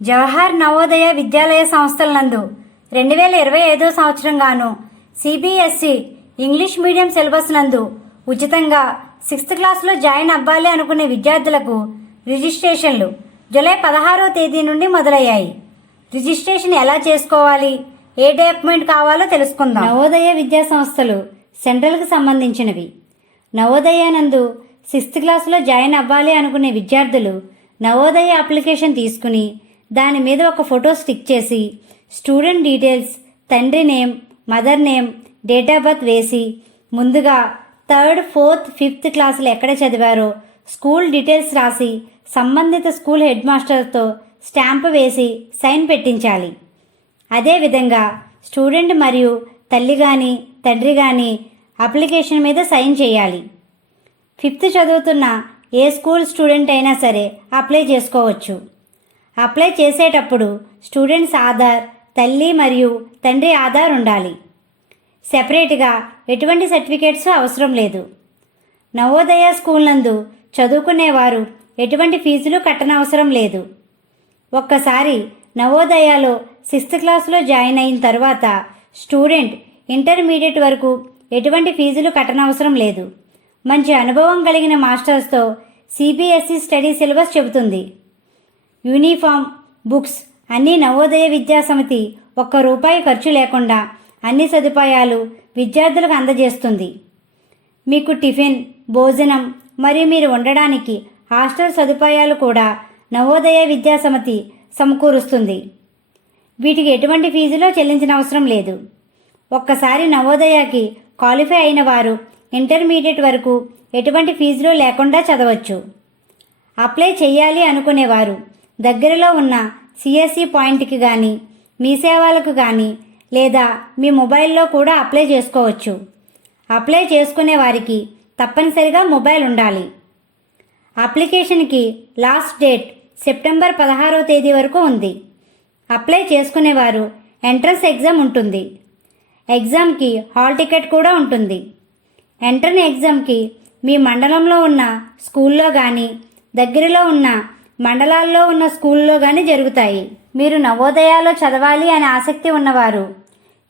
జవహర్ నవోదయ విద్యాలయ సంస్థల నందు రెండు వేల ఇరవై ఐదో సంవత్సరం గాను సిబిఎస్ఈ ఇంగ్లీష్ మీడియం సిలబస్ నందు ఉచితంగా సిక్స్త్ క్లాస్లో జాయిన్ అవ్వాలి అనుకునే విద్యార్థులకు రిజిస్ట్రేషన్లు జూలై పదహారో తేదీ నుండి మొదలయ్యాయి. రిజిస్ట్రేషన్ ఎలా చేసుకోవాలి? ఏ డాక్యుమెంట్ కావాలో తెలుసుకుందాం. నవోదయ విద్యా సంస్థలు సెంట్రల్కి సంబంధించినవి. నవోదయ నందు సిక్స్త్ క్లాస్లో జాయిన్ అవ్వాలి అనుకునే విద్యార్థులు నవోదయ అప్లికేషన్ తీసుకుని దాని మీద ఒక ఫోటో స్టిక్ చేసి స్టూడెంట్ డీటెయిల్స్ తండ్రి name mother name date of birth వేసి ముందుగా థర్డ్ ఫోర్త్ ఫిఫ్త్ క్లాసులు ఎక్కడ చదివారో స్కూల్ డీటెయిల్స్ రాసి సంబంధిత స్కూల్ హెడ్ మాస్టర్తో స్టాంపు వేసి సైన్ పెట్టించాలి. అదేవిధంగా స్టూడెంట్ మరియు తల్లి కానీ తండ్రి కానీ అప్లికేషన్ మీద సైన్ చేయాలి. ఫిఫ్త్ చదువుతున్న ఏ స్కూల్ స్టూడెంట్ అయినా సరే అప్లై చేసుకోవచ్చు. అప్లై చేసేటప్పుడు స్టూడెంట్స్ ఆధార్ తల్లి మరియు తండ్రి ఆధార్ ఉండాలి. సెపరేట్గా ఎటువంటి సర్టిఫికేట్స్ అవసరం లేదు. నవోదయ స్కూల్ నందు చదువుకునేవారు ఎటువంటి ఫీజులు కట్టనవసరం లేదు. ఒక్కసారి నవోదయాలో సిక్స్త్ క్లాస్లో జాయిన్ అయిన తర్వాత స్టూడెంట్ ఇంటర్మీడియట్ వరకు ఎటువంటి ఫీజులు కట్టనవసరం లేదు. మంచి అనుభవం కలిగిన మాస్టర్స్తో సిబిఎస్ఈ స్టడీ సిలబస్ చెబుతుంది. యూనిఫామ్ బుక్స్ అన్ని నవోదయ విద్యా సమితి ఒక్క రూపాయి ఖర్చు లేకుండా అన్ని సదుపాయాలు విద్యార్థులకు అందజేస్తుంది. మీకు టిఫిన్ భోజనం మరియు మీరు ఉండడానికి హాస్టల్ సదుపాయాలు కూడా నవోదయ విద్యా సమితి సమకూరుస్తుంది. వీటికి ఎటువంటి ఫీజులో చెల్లించిన అవసరం లేదు. ఒక్కసారి నవోదయకి క్వాలిఫై అయిన వారు ఇంటర్మీడియట్ వరకు ఎటువంటి ఫీజులు లేకుండా చదవచ్చు. అప్లై చేయాలి అనుకునేవారు దగ్గరలో ఉన్న సిఎస్సి పాయింట్కి కానీ మీ సేవలకు కానీ లేదా మీ మొబైల్లో కూడా అప్లై చేసుకోవచ్చు. అప్లై చేసుకునే వారికి తప్పనిసరిగా మొబైల్ ఉండాలి. అప్లికేషన్కి లాస్ట్ డేట్ సెప్టెంబర్ పదహారవ తేదీ వరకు ఉంది. అప్లై చేసుకునేవారు ఎంట్రన్స్ ఎగ్జామ్ ఉంటుంది. ఎగ్జామ్కి హాల్ టికెట్ కూడా ఉంటుంది. ఎంట్రన్ ఎగ్జామ్కి మీ మండలంలో ఉన్న స్కూల్లో కానీ దగ్గరలో ఉన్న మండలాల్లో ఉన్న స్కూల్లో కానీ జరుగుతాయి. మీరు నవోదయాలో చదవాలి అనే ఆసక్తి ఉన్నవారు.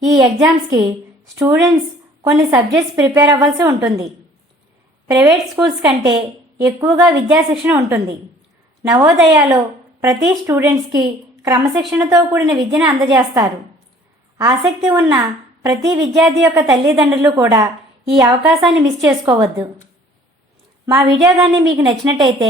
ఈ ఎగ్జామ్స్కి స్టూడెంట్స్ కొన్ని సబ్జెక్ట్స్ ప్రిపేర్ అవ్వాల్సి ఉంటుంది. ప్రైవేట్ స్కూల్స్ కంటే ఎక్కువగా విద్యాశిక్షణ ఉంటుంది. నవోదయాలో ప్రతి స్టూడెంట్స్కి క్రమశిక్షణతో కూడిన విద్యను అందజేస్తారు. ఆసక్తి ఉన్న ప్రతి విద్యార్థి యొక్క తల్లిదండ్రులు కూడా ఈ అవకాశాన్ని మిస్ చేసుకోవద్దు. మా వీడియో కానీ మీకు నచ్చినట్టయితే